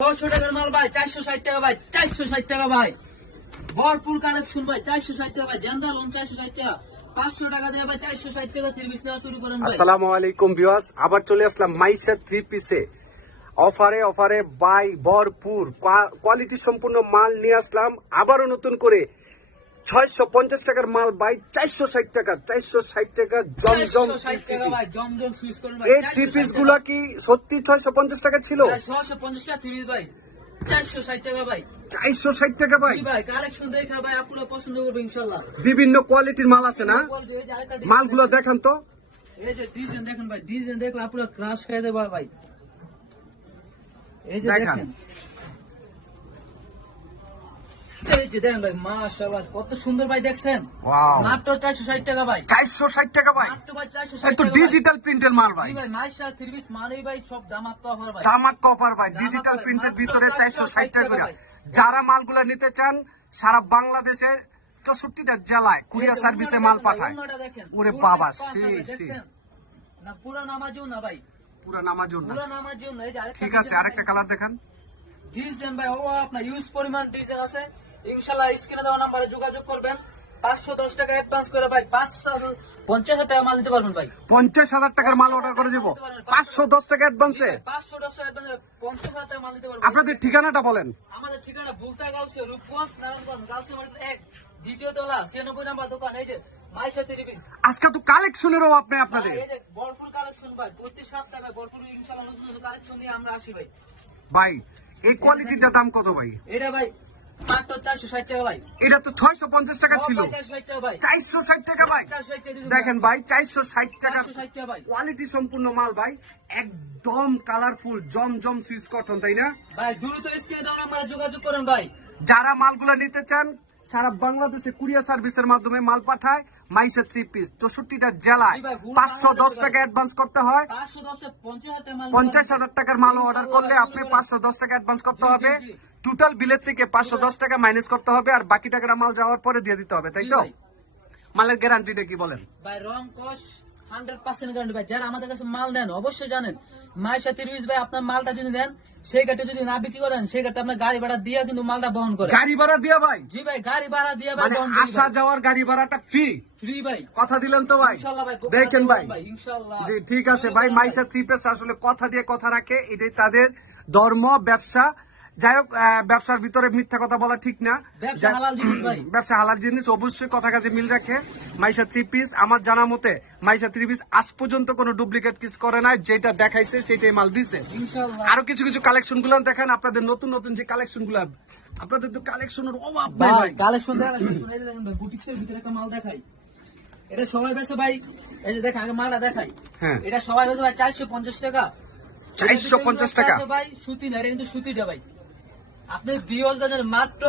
600 টাকার মাল ভাই 460 টাকা ভাই 460 টাকা ভাই ভরপুর কালেকশন ভাই 460 টাকা ভাই জেন্দার লোন 460 টাকা 500 টাকা দিয়ে ভাই 460 টাকা 30 নেওয়া শুরু করেন ভাই। আসসালামু আলাইকুম ভিউয়ার্স, আবার চলে আসলাম মাইশা থ্রি পিসে অফারে বাই ভরপুর কোয়ালিটি সম্পূর্ণ মাল নিয়ে আসলাম আবারও নতুন করে 650 টাকার মাল বাই 460 টাকা 460 টাকা জমজম 460 টাকা ভাই জমজম সুইচ করেন ভাই। এই থ্রি পিস গুলা কি সত্যি 650 টাকা ছিল? 650 টাকা 30 ভাই 460 টাকা ভাই 460 টাকা ভাই। ভাই কালেকশন দেখা ভাই আপনারা পছন্দ করবেন ইনশাআল্লাহ। বিভিন্ন কোয়ালিটির মাল আছে না? মালগুলো দেখান তো। এই যে ডিজাইন দেখেন ভাই, ডিজাইন দেখলে পুরো ক্রাশ খাই দেবে ভাই। এই যে দেখেন, এই যে দেখেন ভাই মাশাআল্লাহ কত সুন্দর ভাই, দেখছেন? ওয়াও, মাত্র 460 টাকা ভাই 460 টাকা ভাই। মাত্র ভাই 460 একটু টাকা ডিজিটাল প্রিন্টের মাল ভাই। জি ভাই মাইশা থ্রি পিস মানেই ভাই সব দামাক অফার ভাই। জামা কভার ভাই ডিজিটাল cover, প্রিন্টের মাত্র ভিতরে 460 টাকা করে। ভাই। যারা মালগুলো নিতে চান সারা বাংলাদেশে 64টা জেলায় কুরিয়ার সার্ভিসে মাল পাঠায়। ওরে বাবা, না পুরো নামাজও না ভাই, পুরো নামাজুন না। পুরো নামাজও না। এই যে আরেকটা ঠিক আছে, আরেকটা কালার দেখান। ডিজাইন ভাই ও আপনার ইউজ পরিমাণ ডিজাইন আছে। ইনশাআল্লাহ স্ক্রিনে দেওয়া নম্বরে যোগাযোগ করবেন। 510 টাকা অ্যাডভান্স করে ভাই 50,000 টাকা মাল নিতে পারবেন ভাই। 50,000 টাকার মাল অর্ডার করে দেব 510 টাকা অ্যাডভান্সে। 510 টাকা অ্যাডভান্স 50,000 টাকা মাল নিতে পারবেন। আপনাদের ঠিকানাটা বলেন। আমাদের ঠিকানা ভুলতা গাউসে রূপগঞ্জ নারায়ণগঞ্জ গাউসে মার্কেট 1 দ্বিতীয় তলা 96 নম্বর দোকান। এই যে মাইশা থ্রি পিস। আজকে তো কালেকশনের অভাব নেই আপনাদের। এই যে ভরপুর কালেকশন ভাই, প্রতি সপ্তাহে ভাই ভরপুর ইনশাআল্লাহ নতুন নতুন কালেকশন নিয়ে আমরা আসি ভাই। ভাই এই কোয়ালিটিটার দাম কত ভাই? এটা ভাই মাত্র 460 টাকা ভাই। এটা তো 650 টাকা ছিল। 460 টাকা ভাই 460 টাকা ভাই। 460 টাকা দিবেন দেখেন ভাই 460 টাকা 460 টাকা ভাই। কোয়ালিটি সম্পূর্ণ মাল ভাই, একদম কালারফুল জমজম সুইস কটন, তাই না ভাই দ্রুত স্ক্রিনে দেওয়া নম্বরে যোগাযোগ করেন ভাই। যারা মালগুলো নিতে চান সারা বাংলাদেশে কুরিয়ার সার্ভিসের মাধ্যমে মাল পাঠায় মাইশা থ্রি পিস 64টা জেলায়। 510 টাকা অ্যাডভান্স করতে হয়। 510 এ 50,000 টাকা মাল 50,000 টাকার মাল অর্ডার করলে আপনি 510 টাকা অ্যাডভান্স করতে হবে। জি। টোটাল বিলের থেকে 510 টাকা মাইনাস করতে হবে, আর বাকি টাকাটা মাল যাওয়ার পরে দিয়ে দিতে হবে, তাই জি তো? ভাই। মালের গ্যারান্টিটা কি বলেন? ভাই রং কস 100% গ্যারান্টি ভাই। যারা আমাদের কাছে মাল নেন অবশ্যই জানেন মাইশা থ্রি পিস ভাই, আপনার মালটা যদি নেন সেই গাড়ি যদি না বিক্রি করেন সেই গাড়ি আপনার গাড়ি ভাড়া দিয়ে কিন্তু মালটা বহন করে। গাড়ি ভাড়া দিয়ে ভাই? জি ভাই গাড়ি ভাড়া দিয়ে ভাই মানে বহন করি আসা ভাই। যাওয়ার গাড়ি ভাড়াটা ফ্রি ফ্রি ভাই কথা দিলেন তো ভাই? ইনশাআল্লাহ ভাই। দেখেন ভাই, ইনশাআল্লাহ জি ঠিক আছে ভাই। মাইশা থ্রি পিস আসলে কথা দিয়ে কথা রাখে, এটাই তাদের ধর্ম, ব্যবসা। যাই হোক, ব্যবসার ভিতরে মিথ্যা কথা বলা ঠিক না। ব্যবসা হালাল জিনিস ভাই। ব্যবসা হালাল জিনিস, অবশ্যই কথা কাজে মিল রাখে মাইশা থ্রি পিস। আমার জানা মতে মাইশা থ্রি পিস আজ পর্যন্ত কোনো ডুপ্লিকেট কিছু করে নাই, যেটা দেখাইছে সেটাই মাল দিছে। ইনশাআল্লাহ আরো কিছু কিছু কালেকশন গুলো দেখেন, আপনাদের নতুন নতুন যে কালেকশন গুলো, আপনাদের তো কালেকশনের অভাব নাই ভাই ভাই। কালেকশন দেখা শুনুন। এই যে দেখেন ভাই বুটিক্সের ভিতরে একটা মাল দেখাই, এটা সবাই বেচে ভাই। এই যে দেখেন আগে মালটা দেখাই, হ্যাঁ এটা সবাই বেচে ভাই 450 টাকা। 450 টাকা ভাই সুতি না, এটা কিন্তু সুতিটা ভাই। আপনি বিয়ল দানের মাত্র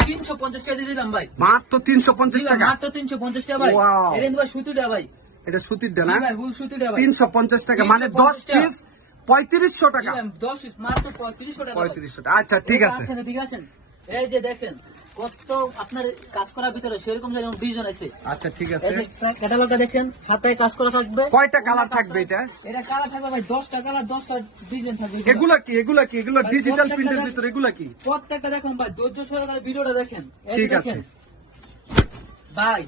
350 টাকা দিয়ে দিলাম ভাই। মাত্র 350 টাকা। মাত্র 350 টাকা ভাই। Wow. এটা কিন্তু ভাই সুতিটা ভাই। এটা সুতির জি দেনা ভাই হুল সুতিটা ভাই। 350 টাকা, মানে 10 পিস 3500 জি টাকা। ভাই 10 পিস মাত্র 3500 টাকা ভাই। 3500 টাকা, আচ্ছা ঠিক আছে। ঠিক আছে। এই যে দেখেন কত আপনার কাজ করার ভিতরে সেরকম যেমন ডিজাইন আছে। আচ্ছা ঠিক আছে। এই যে ক্যাটালগটা দেখেন, হাতায় কাজ করা থাকবে। কয়টা কালার থাকবে এটা? এটা কালার থাকবে ভাই 10টা কালার, 10টা ডিজাইন থাকবে। এগুলা কি এগুলো ভাই, ডিজিটাল প্রত্যেকটা প্রিন্টের দেখ- ভিতরে এগুলা কি? প্রত্যেকটা দেখুন ভাই, ধৈর্য সহকারে ভিডিওটা দেখেন। এই যে ঠিক আছে। দেখেন ভাই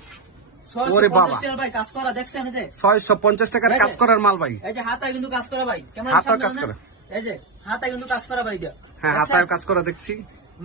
ওরে 650 বাবা। টাকা ভাই কাজ করা, দেখছেন? এই যে 650 টাকার কাজ করার মাল ভাই। এই যে হাতায় কিন্তু কাজ করা ভাই। ক্যামেরার হাতায় সামনে কাজ আনেন। করা। এই যে হাতায় কিন্তু কাজ করা ভাই। হ্যাঁ, হাতায় কাজ করা দেখছি।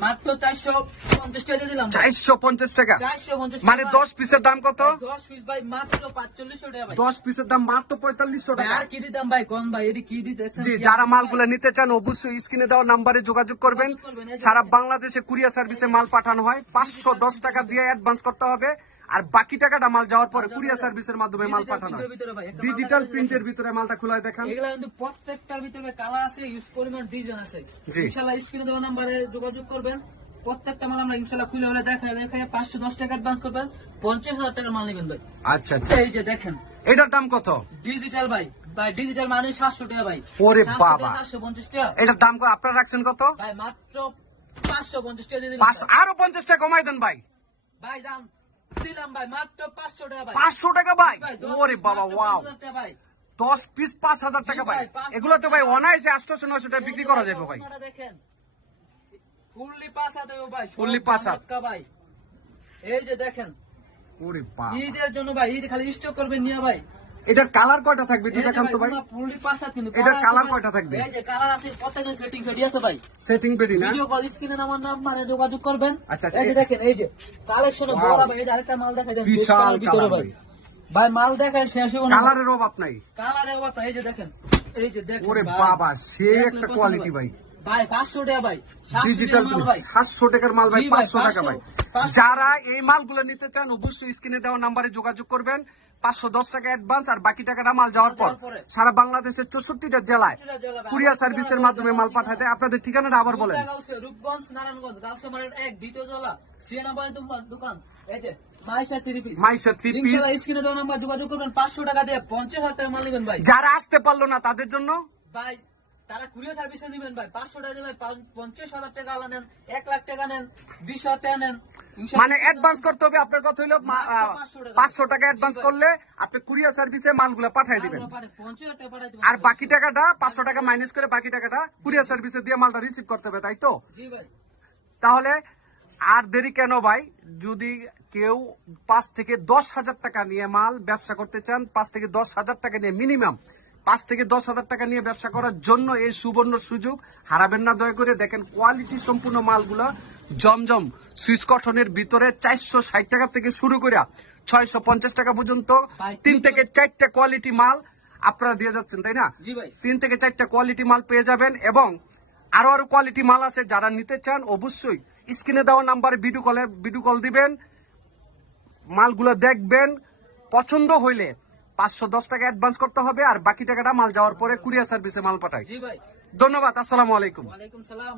মাত্র 450 টাকা দিয়ে দিলাম ভাই। 450 টাকা, 450 মানে 10 পিসের দাম কত? 10 পিস ভাই মাত্র 4500 টাকা ভাই। 10 পিসের দাম মাত্র 4500 ভাই, টাকা। আর কি দিতাম ভাই কোন ভাই, এটি কি দিতে দেখছেন? জি, কি যারা আছে মালগুলো ভাই? নিতে চান অবশ্যই স্ক্রিনে দেওয়া নাম্বারে যোগাযোগ করবেন। যোগাযোগ করবেন, এই যে সারা দেখেন। বাংলাদেশে কুরিয়ার সার্ভিসে মাল পাঠানো হয়। 510 টাকা দিয়ে অ্যাডভান্স করতে হবে, আর বাকি টাকাটা মাল যাওয়ার পরে কুরিয়ার সার্ভিসের মাধ্যমে মাল ডিজিটাল পাঠানো হয়। প্রিন্টের ভিতরে ভাই, একটা মাল ডিজিটাল দেখাচ্ছি প্রিন্টের দেখেন। ভিতরে মালটা খোলায় দেখান। এগুলা কিন্তু প্রত্যেকটার ভিতরে কালার আছে, ইউজ পরিমাণ ডিজাইন আছে। জি। ইনশাআল্লাহ স্ক্রিনে দেওয়া নম্বরে যোগাযোগ করবেন। প্রত্যেকটা মাল আমরা ইনশাআল্লাহ খুলে হলে দেখায় 510 টাকা অ্যাডভান্স করবেন, 50,000 টাকার মাল নেবেন ভাই। আচ্ছা আচ্ছা। এই যে দেখেন এটার দাম কত? ডিজিটাল ভাই, ভাই ডিজিটাল মানে 700 টাকা ভাই। ওরে 700 বাবা। টাকা, 750 টাকা এটার দাম আপনারা রাখছেন কত? ভাই। মাত্র 550 টাকা দিয়ে দিলাম ভাই। আরো 50 টাকা কমাই দেন ভাই। ভাই জান দিলাম ভাই মাত্র 500 টাকা ভাই। 500 টাকা ভাই? ভাই, 10 ওরে পিস বাবা, মাত্র ওয়াও। 5,000 টাকা ভাই। 10 পিস 5000 টাকা জি ভাই। ভাই, 5,000 এগুলো তো ভাই টাকা। অনায়াসে 800 900 টাকা বিক্রি করা যাবে ভাই। দেখেন ফুললি 5 হাত হবে ভাই, Fully সব 5 হাত। জামরকা ভাই। এই যে দেখেন, ওরে বাবা, ঈদের জন্য ভাই, ঈদ খালি স্টক করবেন নিয়ে ভাই। এটার কালার কয়টা থাকবে একটু দেখান তো ভাই। ফুললি 5 হাত কিন্তু এটার কালার কালার আছে কয়টা ভাই। থাকবে? এই যে কালার আছে, প্রত্যেকটা সেটিং রেডি আছে ভাই। সেটিং পেডি না? ভিডিও কল স্ক্রিনে আমার নাম্বারে যোগাযোগ করবেন। আচ্ছা, এই যে দেখেন, এই যে কালেকশনে Wow. বড় ভাই, এই যে আরেকটা মাল দেখাই দেন বিশাল বিশাল ভিতরে কালার ভাই। ভাই। ভাই মাল দেখেন শেষ হবে না। কালারের অভাব নাই। কালারে অভাব নাই, এই যে দেখেন, এই যে দেখেন ওরে ভাই। বাবা, সেই দেখলে একটা পছন্দ কোয়ালিটি ভাই। ভাই 500 টাকা ভাই, 700 ডিজিটাল টাকা মাল ভাই। 700 টাকার মাল ভাই, জি ভাই, 500 টাকা ভাই। 500 যারা এই মালগুলো নিতে চান অবশ্যই স্ক্রিনে দেওয়া নাম্বারে যোগাযোগ করবেন। 510 টাকা অ্যাডভান্স, আর বাকি টাকাটা মাল যাওয়ার পর পরে। সারা বাংলাদেশের 64টা জেলায় কুরিয়ার সার্ভিসের মাধ্যমে মাল পাঠায় দেয়। আপনাদের ঠিকানাটা আবার বলেন। রূপগঞ্জ, নারায়ণগঞ্জ, গাউসে মার্কেট 1 দ্বিতীয় তলা, সিয়ানা দোকান। এই যে মাইশা 3 পিস। মাইশা 3 পিস। ইনশাআল্লাহ স্ক্রিনে দেওয়া নাম্বার যোগাযোগ করবেন, 500 টাকা দিয়ে 50,000 টাকা মাল নেবেন ভাই। যারা আসতে পারলো না তাদের জন্য ভাই তারা কুরিয়ার সার্ভিসে নেবেন ভাই, 500 টাকা দিয়ে ভাই 50,000 টাকা আলা নেন, 1 লাখ টাকা নেন, 20,000 টাকা নেন, মানে অ্যাডভান্স করতে হবে। আপনার কথা হলো 500 টাকা অ্যাডভান্স করলে আপনি কুরিয়ার সার্ভিসে মালগুলো পাঠিয়ে দিবেন, 50,000 টাকা পাঠাই দিবেন। আর বাকি টাকাটা 500 টাকা মাইনাস করে বাকি টাকাটা কুরিয়ার সার্ভিসে দিয়ে মালটা রিসিভ করতে হবে, তাই তো? জি ভাই। তাহলে আর দেরি কেন ভাই? যদি কেউ 5 থেকে 10,000 টাকা নিয়ে মাল ব্যবসা করতে চান, 5 থেকে 10,000 টাকা নিয়ে মিনিমাম 5 থেকে 10,000 টাকা নিয়ে ব্যবসা করার জন্য এই সুবর্ণ সুযোগ হারাবেন না দয়া করে। দেখেন কোয়ালিটি সম্পূর্ণ মালগুলো, জমজম সুইস কটনের ভিতরে 460 টাকা থেকে শুরু করে 650 টাকা পর্যন্ত ভাই, 3 থেকে 4টা কোয়ালিটি মাল আপনারা দিয়ে যাচ্ছেন, তাই না? জি ভাই। 3 থেকে 4টা কোয়ালিটি মাল পেয়ে যাবেন, এবং আরো কোয়ালিটি মাল আছে। যারা নিতে চান অবশ্যই স্ক্রিনে দেওয়া নাম্বারে ভিডিও কল দিবেন, মালগুলো দেখবেন, পছন্দ হইলে 510 টাকা অ্যাডভান্স করতে হবে, আর বাকি টাকাটা মাল যাওয়ার পরে কুরিয়ার সার্ভিসে মাল পাঠায়। জি ভাই। ধন্যবাদ, আসসালামু আলাইকুম। ওয়ালাইকুম সালাম।